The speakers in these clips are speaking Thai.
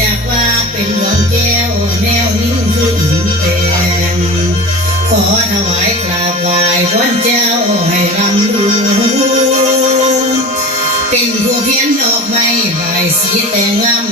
จากว่าเป็นดวงแก้วแนวนิ่งขึ้นแต่ขอถวายกราบไหว้วันเจ้าให้รำรวยเป็นผู้เพียนดอกไม้ใบสีแตงงาม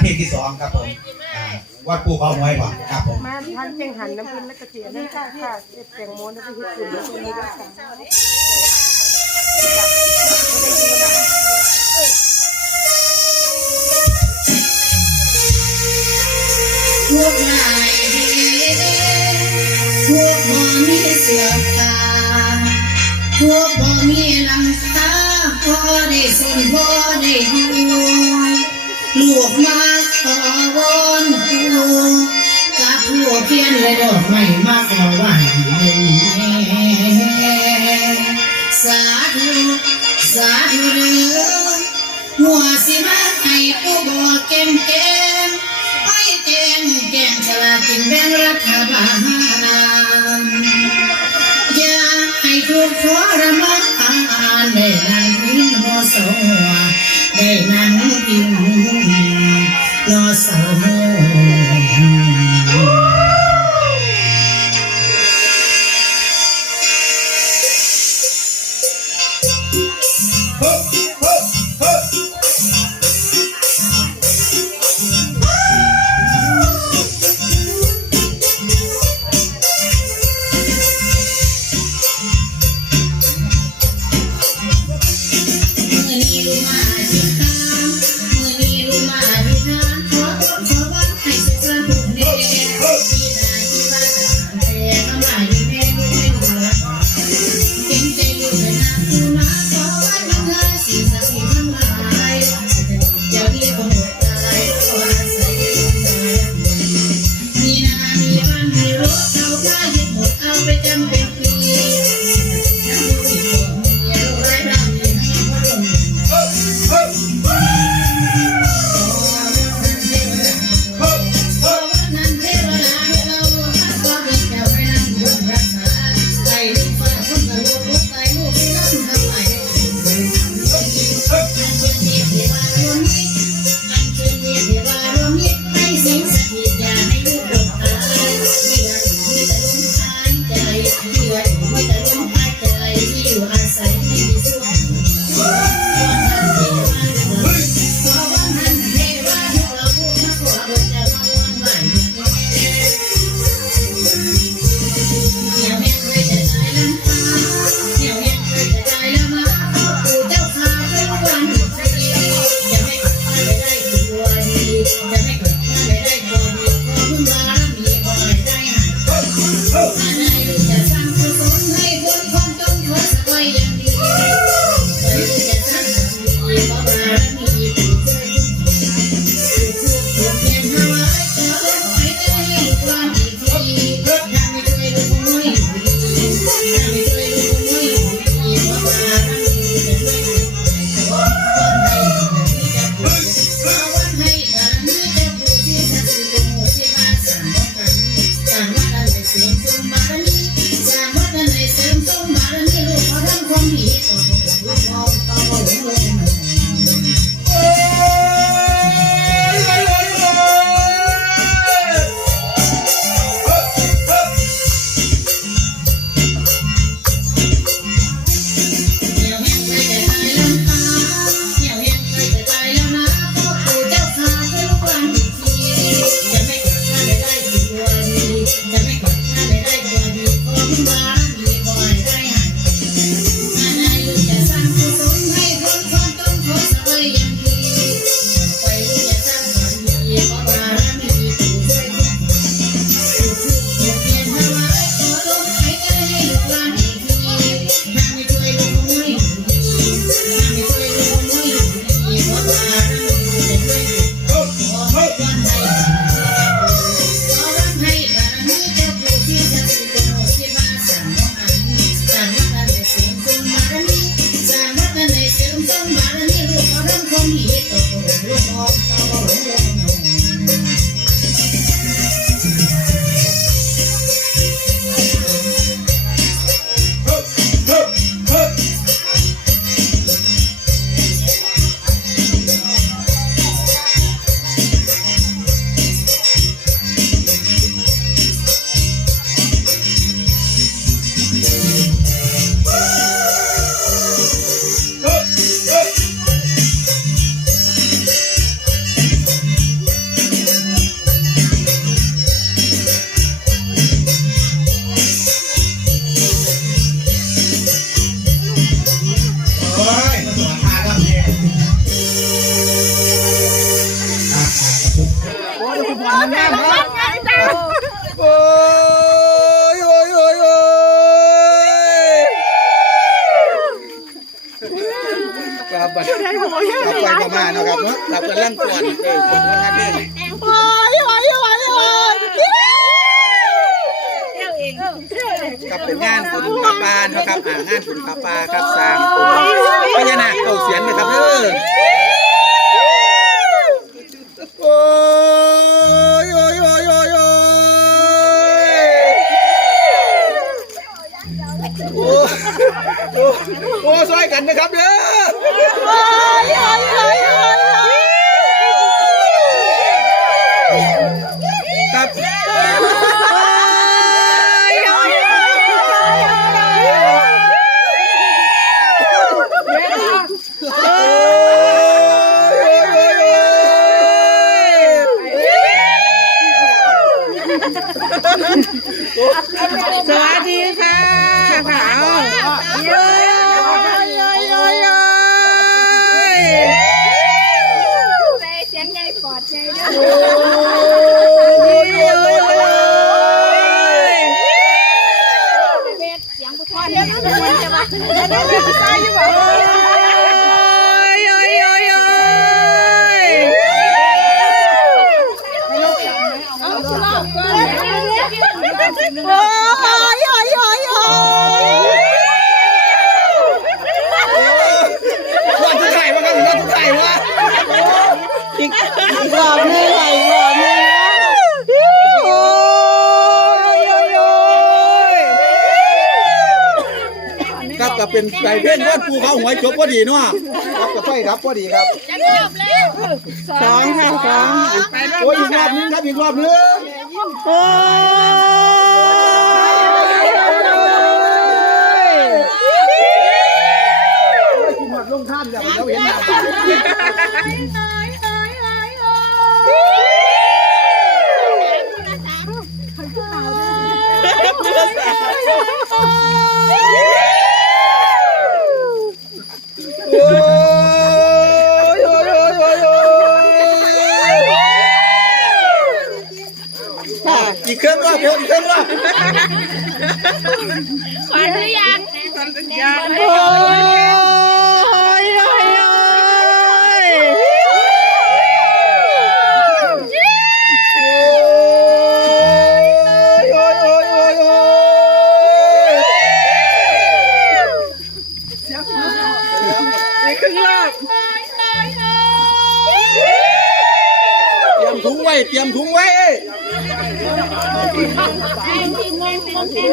เพศที่สองครับผมวัดปู่เขาหวยบ่ครับผมท่านเจียงหันน้ำพริกและกระเทียมน้ำตาค่ะเอ็ดแตงโมน้ำพริกญี่ปุ่นน้ำพริกญี่ปุ่นพวกนายพวกบ่มีเสือตาพวกบ่มีลำตาพอได้สนพอได้หวย ลูกมาขอวอนกูกับผัวเพี้ยนและดอกไม้มาขอไหวสาธุสาธุเด้หัวสิมาให้ผู้บอกเก่งเก่งไม่เก่งเก่งฉลาดกินแบ่งรัฐบาลอย่าให้ทุกทรมานได้นั่งกินหัวสวได้นั่งกินหั na sama ครับเนาะครับกำลังก่อนเออคนทำงานเด้อโอ้ยโอ้ยโอ้ยโอ้ยครับเป็นงานบุญปลาปาเนะครับอ่างานบุญปลาปาครับสร้างองค์พญานาคเก้าเสียนนะครับเด้อโอ้ยโอ้ยโอ้ยโอ้ยโอ้ยโอ้โอ้โอ้ซอยกันนะครับเด้อครับ สวัสดีค่ะขาวเย้ยเย้ยเย้ยเย้ยเสียงใหญ่ปอดใหญ่ด้วยโอ้ยโอ้ยโอ้ยโอ้ยเวทเสียงผู้ทอดเนี่ยมันจะมา เย้ยเย้ยเย้ย เอาสุดยอด โอ้ย โอ้ยโอ้ยโอ้ยว่าทุกไข่วะครับว่าทุกไข่วะอีกรอบนึงอีกรอบนึงโอ้ยโอ้ยโอ้ยครับก็เป็นไก่เพ่นวัดภูเขาหวยจบพอดีเนาะครับกับไฟครับพอดีครับสองค่ะสองโอ้ยอีกรอบนึงครับอีกรอบนึงโอ้ ท่านแล้วเราเห็นหน้าโอ้ยโอ้ยโอ้ยโอ้ยโอ้ยค่ะอีกเครื่องรอบอีกเครื่องรอบขวัญหรือยังโอ้ยโอ้ย เตรียมถุงไว้เอ้ยโ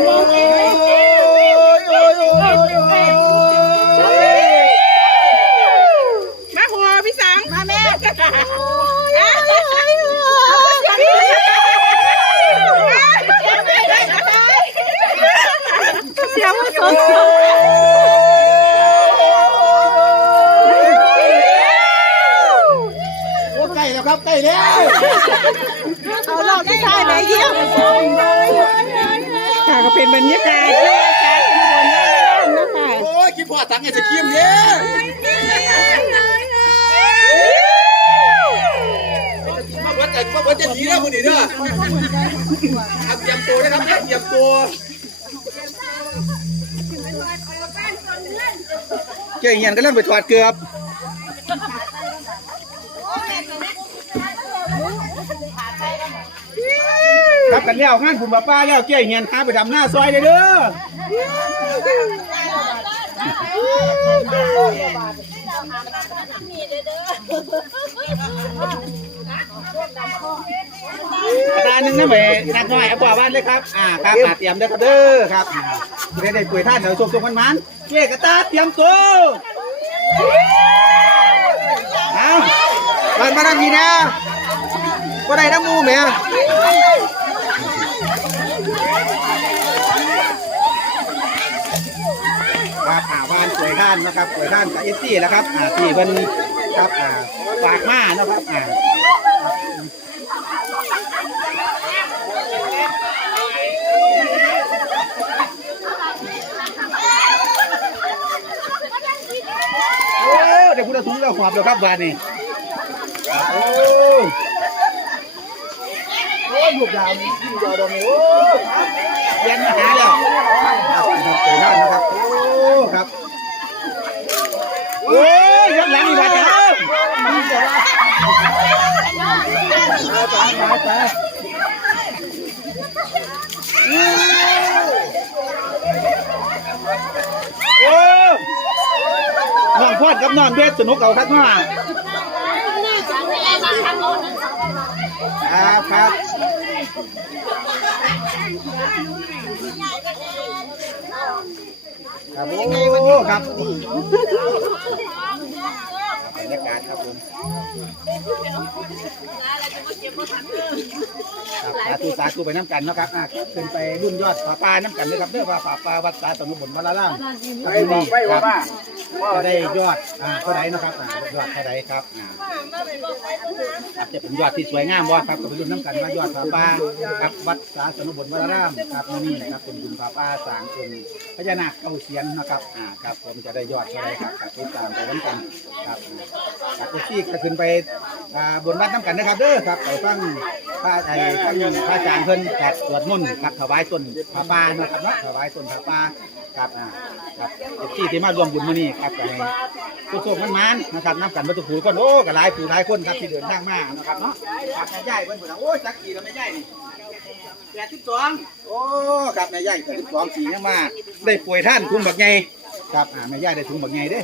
อ้ยโอ้ยโอ้ยโอ้ยโอ้ยมาหัวพี่สังมาแม่เสียงมันสด แล้วครับใกล้แล้วเอารอบที่ท้ายไหนเยี่ยมค่ะก็เป็นบรรยากาศที่อาจารย์ข้างบนด้านล่างนะคะโอ้ยกินพ่อตังไอ้สกีมเนี่ยมาวัดกันมาวัดจะดีแล้วคนนี้เด้อครับเตรียมตัวนะครับเตรียมตัวเก่งเงียนก็เล่นไปถอดเกือบ ครับกันแล้วงานผมป้าป้าแล้วเก่งเงียนหาไปดำหน้าซอยเลยเด้ออาจารย์หนึ่งนะเมย์นักน้อยเอากว่าบ้านเลยครับ อ่าครับอ่าเตรียมเด้อครับเด้อครับได้ได้ป่วยท่านเดี๋ยวส่งส่งมันมันเจ๊กระตาเตรียมตัวเอาบ้านมาทำดีนะ ว่าได้น้ำมูแม่ครับอ่าบ้านป่วยท่านนะครับป่วยท่านกับเอสซี่แล้วครับอ่าที่เป็นครับอ่าฝากมานะครับอ่าเดี๋ยวคุณเอาถุงเราหอบเดี๋ยวครับบานนี่โอ้ อ้ยกยาวนี่ยาวดงโอ้ยเรียนมหาแล้วครับเตะด้นะครับครับโอ้ยยกหลังอีกแล้วครับไปไปไปโอ้น้องพอดกับนอนเบสสนุกเอาครับมาครับครับ ครับโอ้ครับ รรยากาศครับผมครับสาธุสาธุไปน้ำกันเนาะครับอะขึ้นไปรุ่นยอดผาป่าน้ำกันเลยครับเรื่องว่าผาป่าวัดสาสมุทรบนวัดละล่างไปบอกไปว่าจะได้ยอดอ่าเท่าไรเนาะครับอ่ายอดเท่าไรครับอ่าครับจะเป็นยอดที่สวยงามบ่ครับก็ไปรุ่นน้ำกันว่ายอดผาป่าครับวัดสาสนุบนวัดละล่างครับมื้อนี่นะครับเป็นบุญผาป่าสร้างองค์พญานาคเก้าเสียนนะครับอ่าครับผมจะได้ยอดเท่าไรครับครับติดตามไปน้ำกันครับครับที่ก็ขึ้นไปอ่าบนวัดน้ำกันนะครับเด้อครับไปฟังพระไอ้ท่านพระอาจารย์เพิ่นจัดสวดมนต์กับถวายต้นผาป่านะครับเนาะถวายต้นผาป่าครับอ่าครับที่ที่มาร่วมบุญมื้อนี้ครับก็ให้ผู้โชคมันมันนะครับนับกันบ่ทุกผู้คนโอ้ก็หลายผู้หลายคนครับที่เดินทางมานะครับเนาะครับแม่ใหญ่เพิ่นบอกว่าโอ้ยจักกี่แล้วแม่ใหญ่นี่82โอ้ครับแม่ใหญ่82ปียังมาได้ป่วยท่านทุ่งบักใหญ่ครับอ่าแม่ใหญ่ได้ทุ่งบักใหญ่เด้อ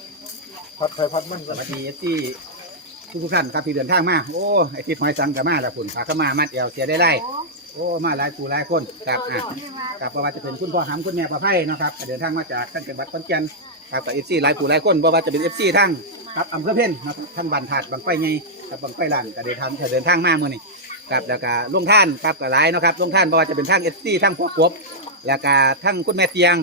พัดไฟพัดมันสวัสดีที่ทุกทุกๆท่านครับที่เดินทางมาโอ้ไอทิศหอยสังกับมาแล้วคุณพาเข้ามามัดเอวเสียได้ไล่โอ้มาหลายผู้หลายคนครับอะครับเพราะว่าจะเป็นคุณพ่อหำคุณแม่ประไพ่นาะครับเดินทางมาจากท่านจังหวัดขอนแก่นครับกับเอฟซีหลายผู้หลายคนเพราะว่าจะเป็นเอฟซีทั้งครับอำเภอเพ่นนะครับท่านบันถาดบางไฟไงกับบางไฟลานก็เดินทางเดินทางมาเมื่อนี้ครับแล้วก็ลงท่านครับกับหลายเนาะครับลงท่านเพราะว่าจะเป็นทั้งเอฟซีทั้งพ่อกบแล้วก็ทั้งคุณแม่เตียง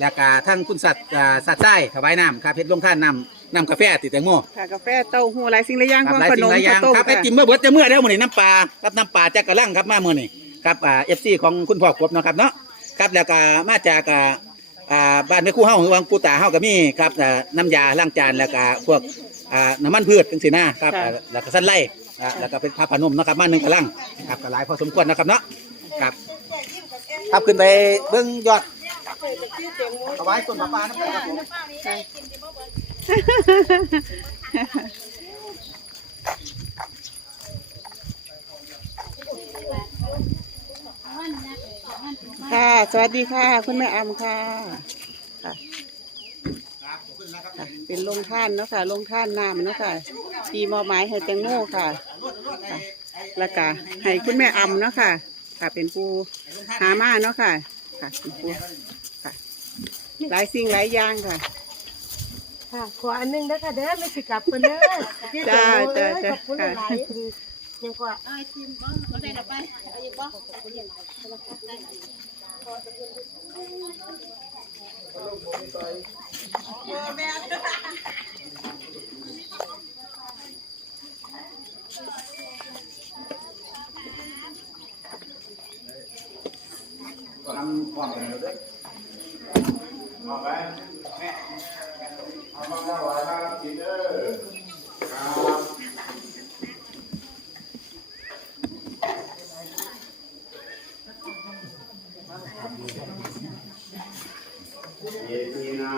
แล้วก็ทั้งคุณสัตว์อ่าสัตว์ไส้ถวายน้ำครับเพชรลงท่านนำ นำกาแฟติดแตงโมค่ะกาแฟเต้าหู้หลายสิ่งหลายอย่างครับของหลายขสิ่นงมหลายอย่าข้างวต้มครับไอค่ะติมเมื่อเบิดจะเมื่อแล้วมื้อนี้น้ำปลาครับน้ำปลาจากกระลังครับมามื้อนี้ครับอ่าเอฟซีของคุณพ่อกบเนาะครับเนาะครับแล้วก็มาจากอ่าอ่าบ้านแม่ครู่เฮาวังปูตาเฮาก็มีครับอ่าน้ำยาล้างจานแล้วก็พวกอ่าน้ำมันพืชจังซี่นะครับอ่าแล้วก็สั้นไล่อ่าแล้วก็เป็นผ้าปนมเนาะครับมาหนึ่งกระลังครับก็หลายพอสมควรนะครับเนาะครับครับขึ้นไปเบิ่งยอดถวายต้นปลาปลาน้ำกันครับผม ค่ะ ค่ะ สวัสดีค่ะ คุณแม่อำค่ะค่ะค่ะ เป็นลงท่านเนาะค่ะ ลงท่านน้ำเนาะค่ะ ทีมอไม้ให้แตงโมค่ะค่ะ แล้วก็ให้คุณแม่อำเนาะค่ะ ค่ะ เป็นผู้หามาเนาะค่ะ ค่ะเป็นปูค่ะ หลายสิ่งหลายอย่างค่ะ ค่ะขออันหนึงนะคะเด้อไม่สิกลับคนเด้อที่จ้าเดี๋ยวจ้า ขอบคุณหจ้าลายๆคือยังกว่าทำความกันเลยเอาไปแม่ เอามาถวายพระกินเด้อครับเยตินา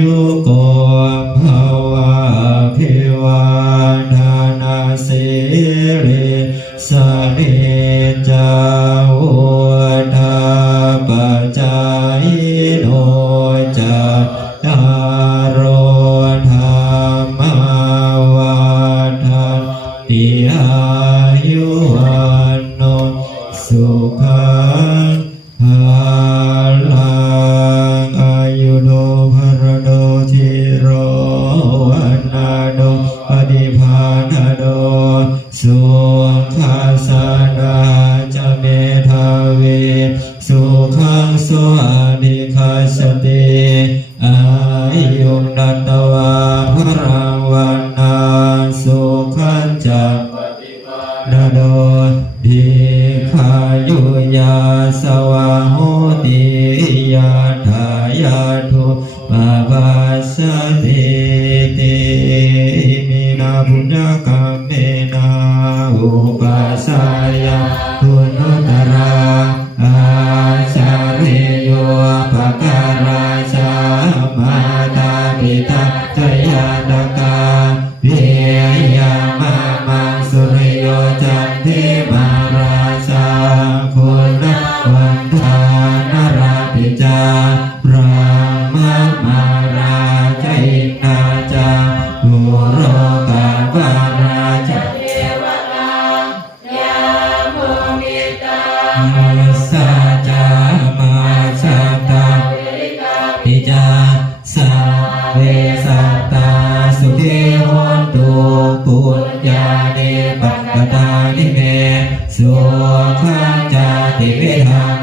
ยุโกภวะพิวาทานาสิริสริจาวุธาปจายโนจัตตา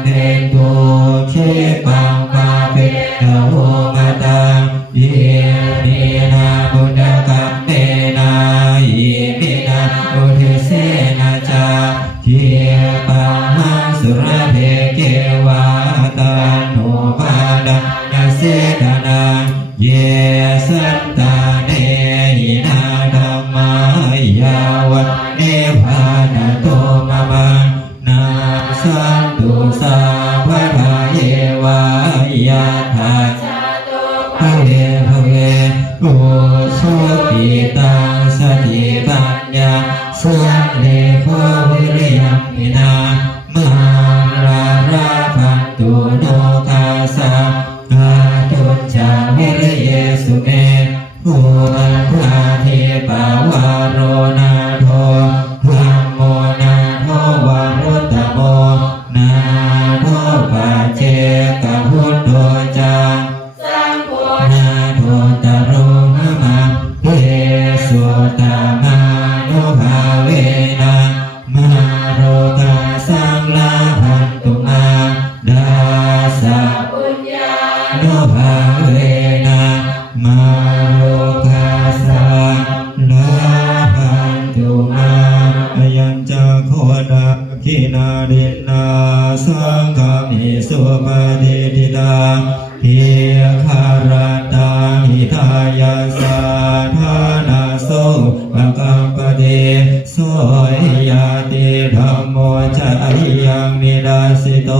เตโตเชปา ภูมิพระเทปาวารนา ยาติธรรมโมจายังมิดาสิโต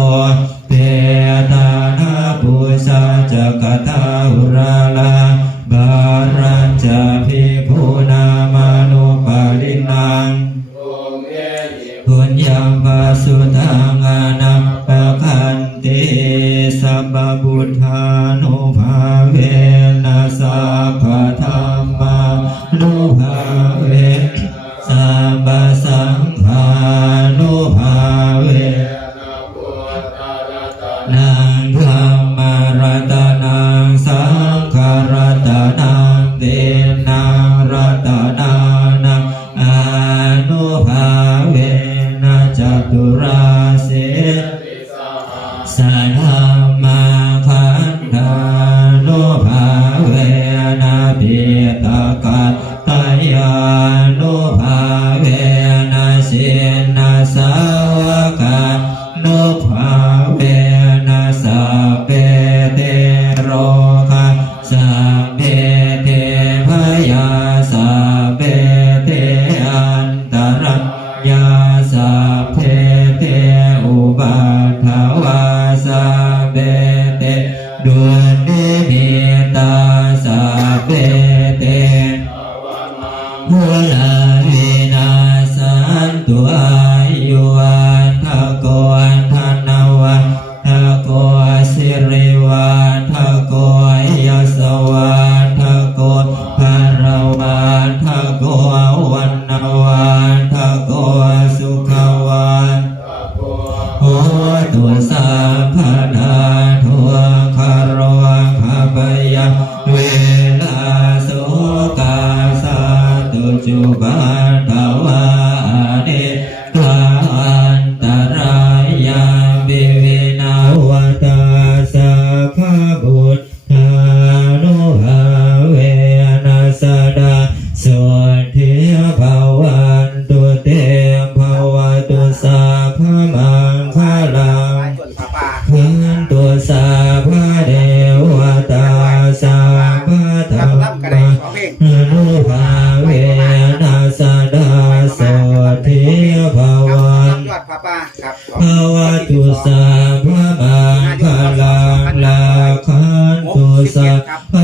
ป้าครับภาวะตุสาพระบางพลังลาคันตุสาพระเทวตา